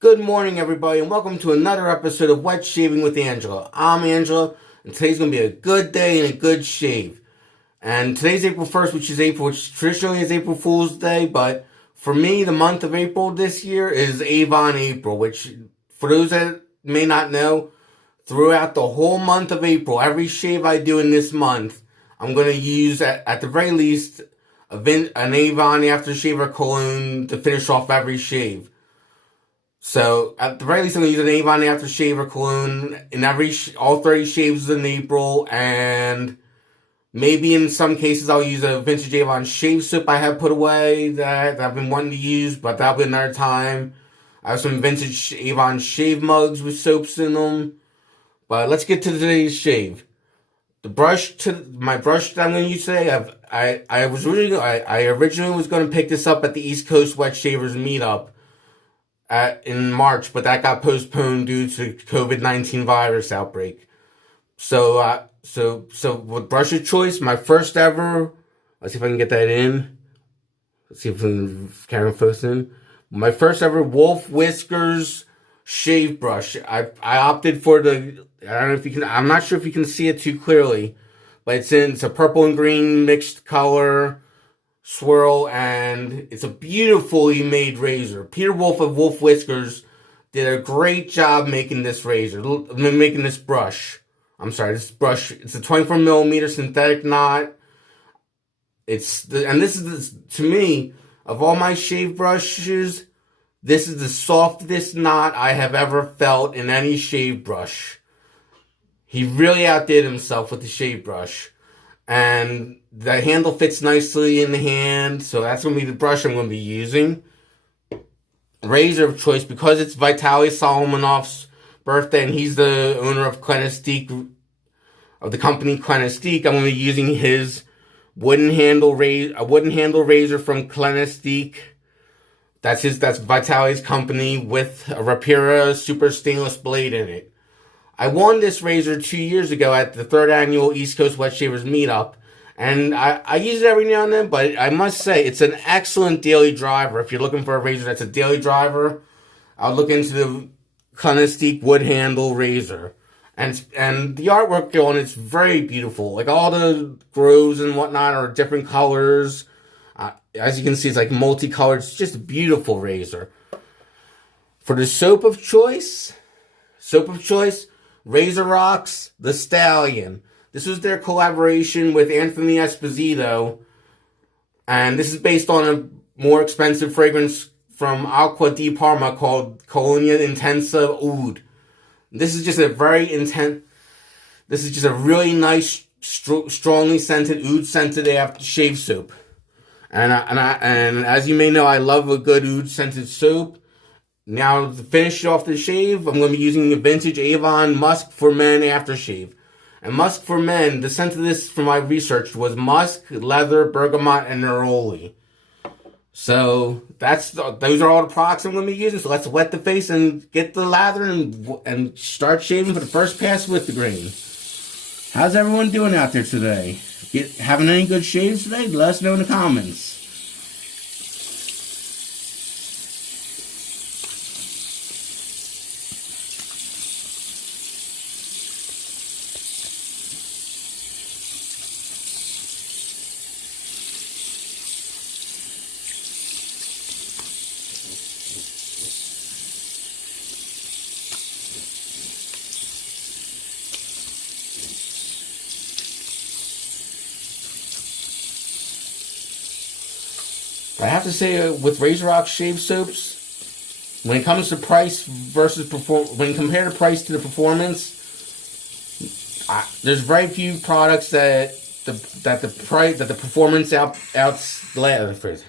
Good morning, everybody, and welcome to another episode of Wet Shaving with Angela. I'm Angela, and today's going to be a good day and a good shave. And today's April 1st, which traditionally is April Fool's Day, but for me, the month of April this year is Avon April, which, for those that may not know, throughout the whole month of April, every shave I do in this month, I'm going to use, at the very least, an Avon Aftershaver cologne to finish off every shave. So, at the very least, I'm going to use an Avon Aftershaver cologne in all 30 shaves in April, and maybe in some cases I'll use a vintage Avon shave soap I have put away that I've been wanting to use, but that'll be another time. I have some vintage Avon shave mugs with soaps in them. But let's get to today's shave. My brush that I'm going to use today, I originally was going to pick this up at the East Coast Wet Shavers meetup in March, but that got postponed due to COVID-19 virus outbreak. So with brush of choice, my first ever, let's see if I can get that in. Let's see if the camera focus in. My first ever Wolf Whiskers shave brush. I opted for I'm not sure if you can see it too clearly, but it's a purple and green mixed color swirl, and it's a beautifully made razor. Peter Wolf of Wolf Whiskers did a great job making this brush. This brush. It's a 24 millimeter synthetic knot. To me, of all my shave brushes, this is the softest knot I have ever felt in any shave brush. He really outdid himself with the shave brush. And the handle fits nicely in the hand, so that's going to be the brush I'm going to be using. Razor of choice, because it's Vitaly Solomonov's birthday, and he's the owner of Cleanestiq, of the company Cleanestiq. I'm going to be using his wooden handle razor from Cleanestiq. That's Vitaly's company, with a Rapira super stainless blade in it. I won this razor 2 years ago at the 3rd annual East Coast Wet Shavers meetup, and I use it every now and then, but I must say, it's an excellent daily driver. If you're looking for a razor that's a daily driver, I'll look into the Cleanestiq wood handle razor. And the artwork on it's very beautiful. Like, all the grooves and whatnot are different colors. As you can see, it's like multicolored. It's just a beautiful razor. For the soap of choice, Razorock The Stallion. This was their collaboration with Anthony Esposito, and this is based on a more expensive fragrance from Acqua di Parma called Colonia Intensa Oud. This is just a really nice, strongly scented oud scented aftershave soap. And as you may know, I love a good oud scented soap. Now, to finish off the shave, I'm going to be using the vintage Avon Musk for Men aftershave. And Musk for Men, the scent of this from my research was musk, leather, bergamot, and neroli. So, those are all the products I'm going to be using. So let's wet the face and get the lather and start shaving for the first pass with the grain. How's everyone doing out there today? Having any good shaves today? Let us know in the comments. I have to say, with Razorock shave soaps, when it comes to price versus when compared to price to the performance, there's very few products that the performance outlasts.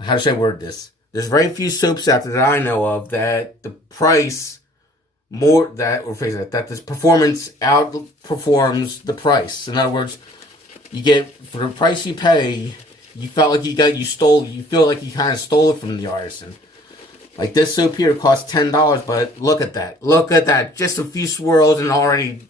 How should I word this? There's very few soaps out there that I know of that the price that this performance outperforms the price. In other words, you get, for the price you pay, you feel like you kind of stole it from the artisan. Like, this soap here costs $10, but look at that. Just a few swirls and already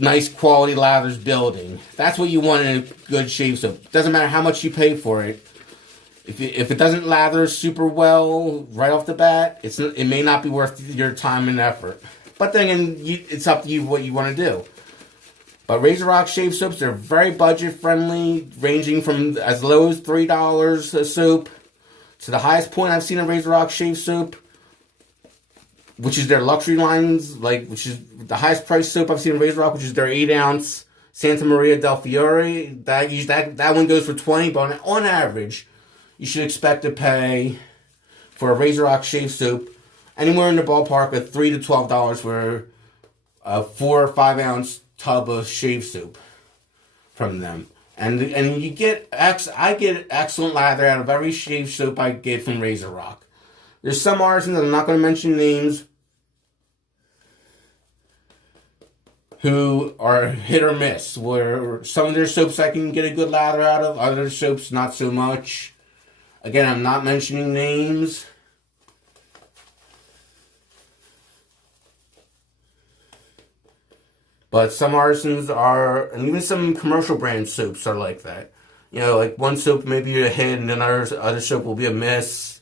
nice quality lathers building. That's what you want in a good shave soap. Doesn't matter how much you pay for it. If it doesn't lather super well right off the bat, it may not be worth your time and effort. But then again, it's up to you what you want to do. But Razorock shave soaps, they're very budget friendly, ranging from as low as $3 a soap to the highest point I've seen a Razorock shave soap, which is their luxury lines, which is the highest price soap I've seen in Razorock, which is their 8-ounce Santa Maria del Fiore. That one goes for $20, but on average, you should expect to pay for a Razorock shave soap anywhere in the ballpark of $3 to $12 for a 4 or 5 ounce tub of shave soap from them. And you get I get excellent lather out of every shave soap I get from Razorock. There's some artisans, I'm not going to mention names, who are hit or miss, where some of their soaps I can get a good lather out of, other soaps not so much. Again, I'm not mentioning names. But some artisans are, and even some commercial brand soaps are like that. You know, like one soap may be a hit and then other soap will be a miss.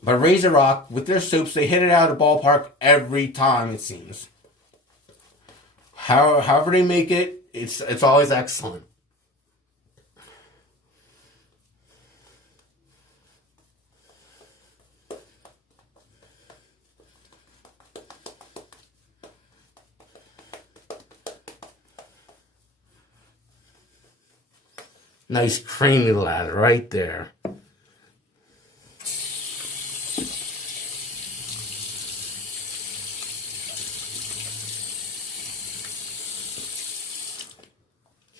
But Razorock, with their soaps, they hit it out of the ballpark every time, it seems. However they make it, it's always excellent. Nice creamy lather right there.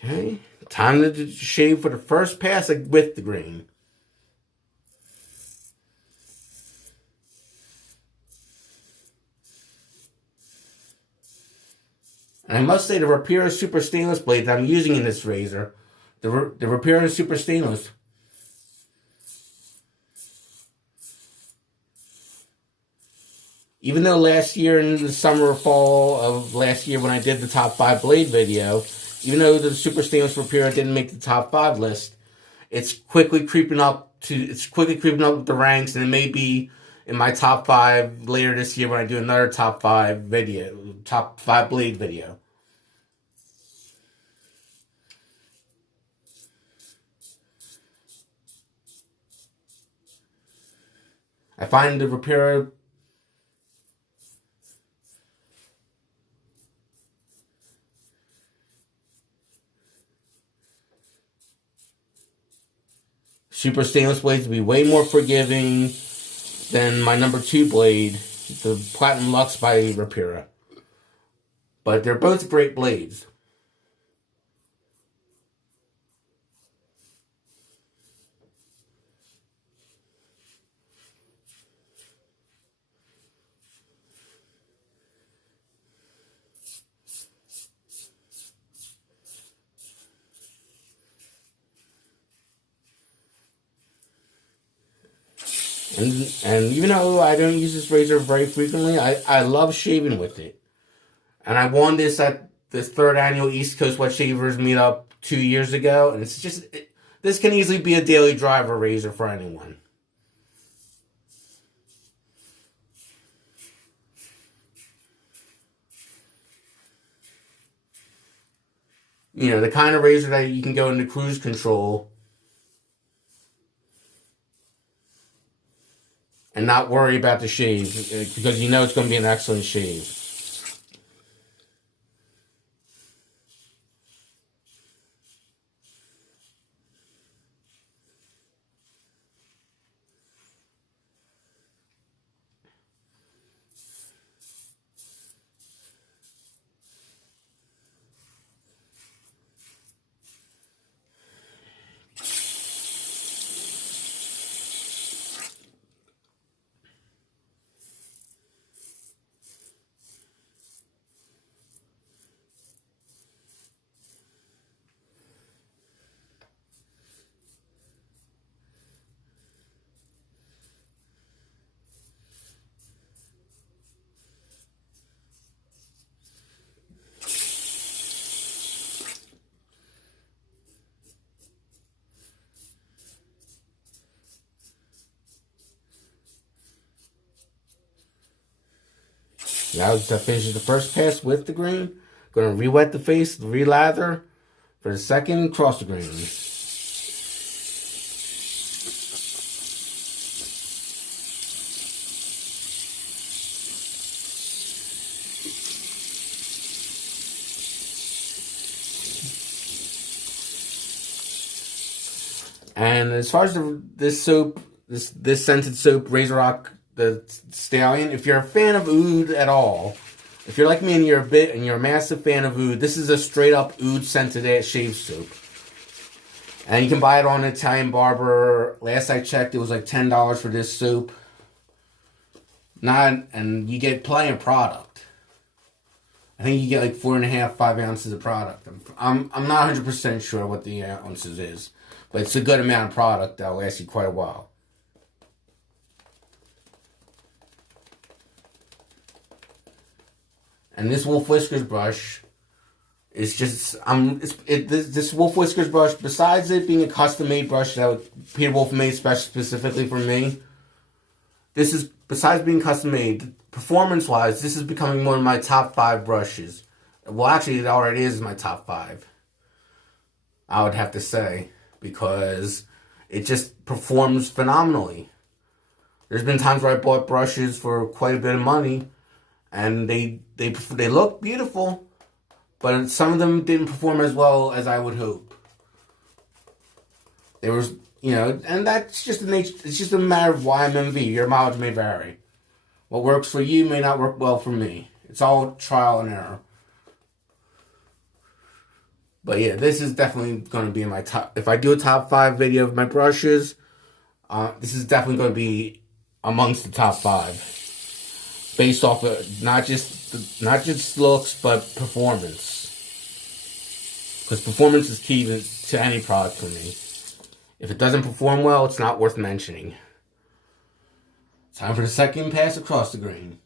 Okay, time to shave for the first pass with the grain. And I must say the Rapira Super Stainless blade that I'm using in this razor, the Rapira Super Stainless, even though last year in the summer or fall of last year when I did the top 5 blade video, even though the Super Stainless Rapira didn't make the top 5 list, it's quickly creeping up the ranks, and it may be in my top 5 later this year when I do another top 5 blade video. I find the Rapira Super Stainless blades to be way more forgiving than my number 2 blade, the Platinum Luxe by Rapira. But they're both great blades. And even though I don't use this razor very frequently, I love shaving with it. And I won this at this 3rd annual East Coast Wet Shavers meetup 2 years ago. And it's just, this can easily be a daily driver razor for anyone. You know, the kind of razor that you can go into cruise control and not worry about the shave, because you know it's going to be an excellent shave. Now that finishes the first pass with the green. Gonna re-wet the face, re-lather for the second, cross the green. And as far as this soap, this scented soap, Razorock the Stallion, if you're a fan of oud at all, if you're like me and you're a massive fan of oud, this is a straight up oud scented shave soap. And you can buy it on Italian Barber. Last I checked, it was like $10 for this soap. And you get plenty of product. I think you get like 4.5, 5 ounces of product. I'm not 100% sure what the ounces is. But it's a good amount of product that'll last you quite a while. And this Wolf Whiskers brush is just this Wolf Whiskers brush. Besides it being a custom made brush that Peter Wolf made specifically for me, this is besides being custom made. Performance wise, this is becoming one of my top 5 brushes. Well, actually, it already is my top 5. I would have to say. Because it just performs phenomenally. There's been times where I bought brushes for quite a bit of money, and they look beautiful, but some of them didn't perform as well as I would hope. There was, and that's just the nature. It's just a matter of YMMV. Your mileage may vary. What works for you may not work well for me. It's all trial and error. But yeah, this is definitely going to be in my top. If I do a top 5 video of my brushes, this is definitely going to be amongst the top 5, based off of not just looks but performance. Because performance is key to any product for me. If it doesn't perform well, it's not worth mentioning. Time for the second pass across the grain.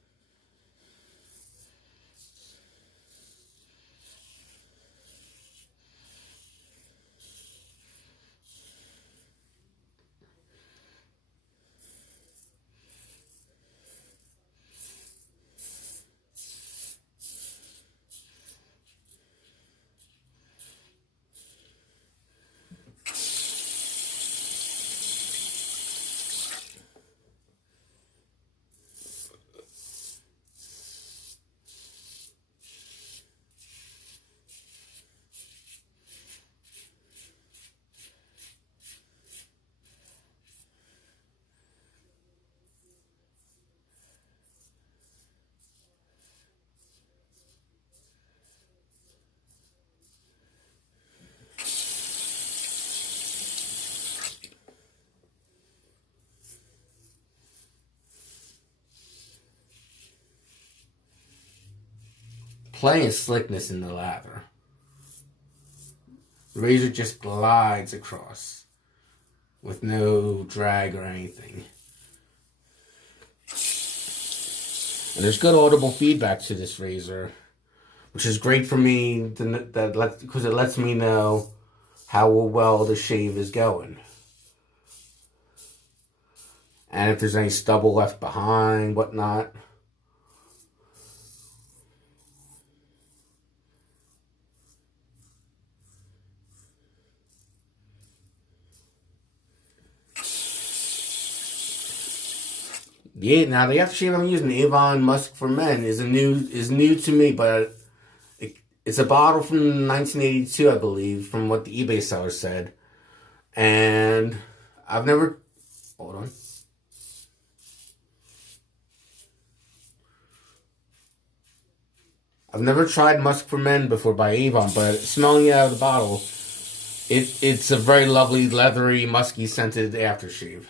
Plenty of slickness in the lather. The razor just glides across with no drag or anything. And there's good audible feedback to this razor, which is great for me because it lets me know how well the shave is going. And if there's any stubble left behind, whatnot. Yeah, now the aftershave I'm using, Avon Musk for Men, is new to me, but it's a bottle from 1982, I believe, from what the eBay seller said. And I've never tried Musk for Men before by Avon, but smelling it out of the bottle, it's a very lovely, leathery, musky scented aftershave.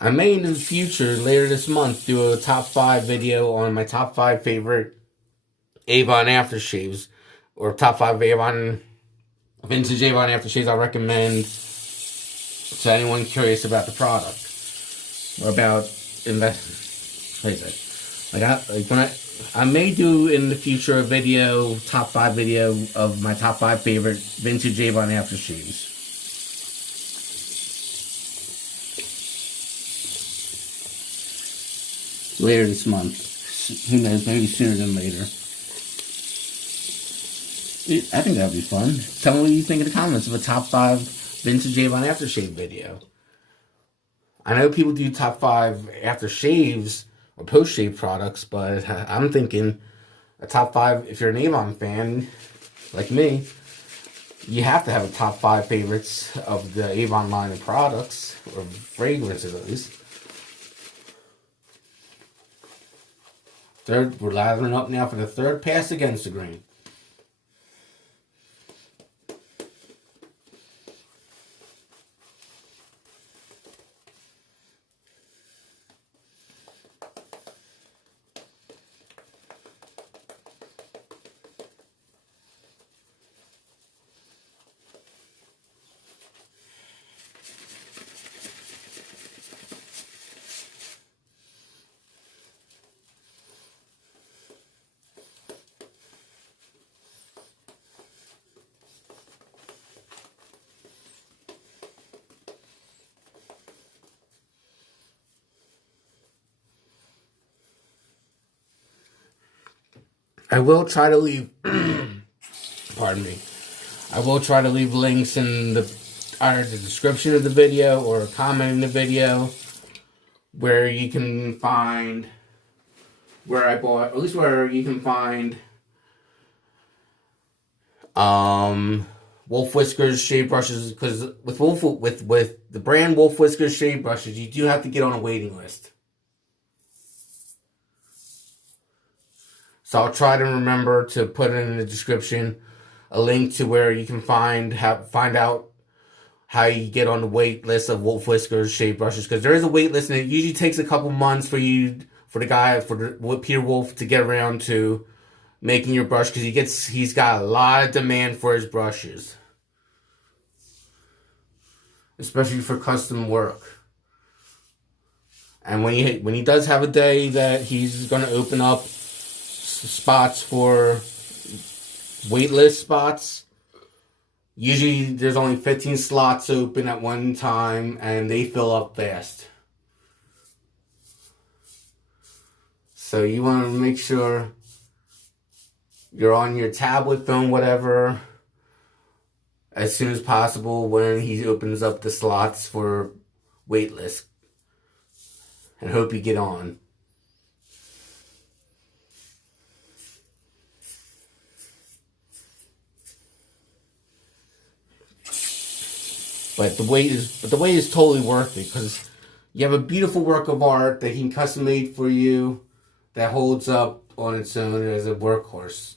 I may in the future, later this month, do a top 5 video on my top 5 favorite Avon aftershaves, or top 5 Avon vintage Avon aftershaves I recommend to anyone curious about the product or about investment. I may do in the future a video, top 5 video of my top 5 favorite vintage Avon aftershaves. Later this month. Who knows, maybe sooner than later. I think that would be fun. Tell me what you think in the comments of a top 5 vintage Avon aftershave video. I know people do top 5 aftershaves or post-shave products, but I'm thinking a top 5, if you're an Avon fan, like me, you have to have a top 5 favorites of the Avon line of products, or fragrances at least. We're lathering up now for the third pass against the grain. I will try to leave, pardon me, I will try to leave links in either the description of the video or a comment in the video where you can find where I bought, at least where you can find Wolf Whiskers shave brushes, because with the brand Wolf Whiskers shave brushes, you do have to get on a waiting list. So I'll try to remember to put in the description a link to where you can find out how you get on the wait list of Wolf Whiskers shave brushes, because there is a wait list, and it usually takes a couple months for Peter Wolf to get around to making your brush, because he's got a lot of demand for his brushes, especially for custom work. And when he does have a day that he's going to open up spots for waitlist spots, usually there's only 15 slots open at one time, and they fill up fast. So you want to make sure you're on your tablet, phone, whatever, as soon as possible when he opens up the slots for waitlist, and hope you get on. But the wait is totally worth it, because you have a beautiful work of art that he custom made for you that holds up on its own as a workhorse.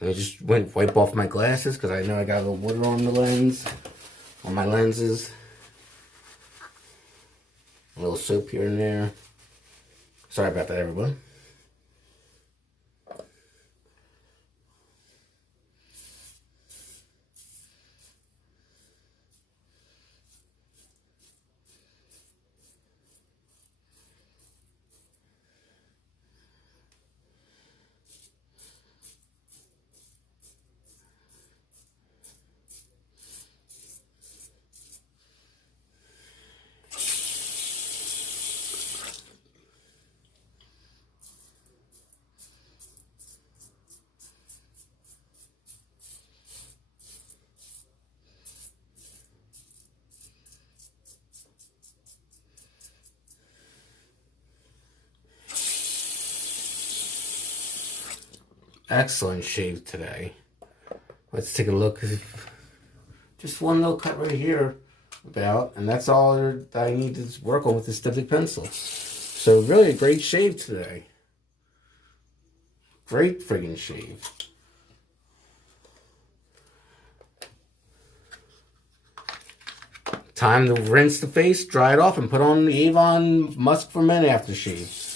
I just wipe off my glasses because I know I got a little water on the lens. On my lenses. A little soap here and there. Sorry about that, everyone. Excellent shave today. Let's take a look. Just one little cut right here. about, and that's all that I need to work on with this stippling pencil. So really a great shave today. Great friggin' shave. Time to rinse the face, dry it off, and put on the Avon Musk for Men aftershave.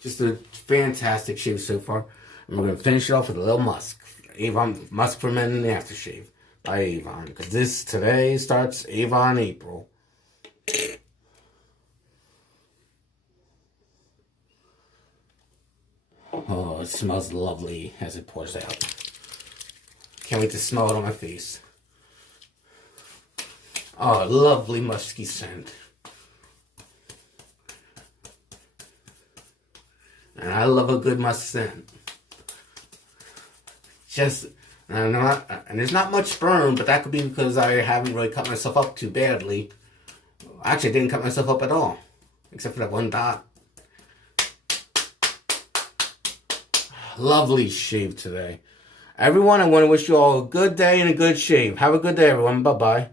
Just a fantastic shave so far. And we're going to finish it off with a little musk. Avon Musk for Men in the Aftershave by Avon. Because today starts Avon April. Oh, it smells lovely as it pours out. Can't wait to smell it on my face. Oh, lovely musky scent. And I love a good musk scent. And there's not much sperm, but that could be because I haven't really cut myself up too badly. Actually, I didn't cut myself up at all, except for that one dot. Lovely shave today. Everyone, I want to wish you all a good day and a good shave. Have a good day, everyone. Bye-bye.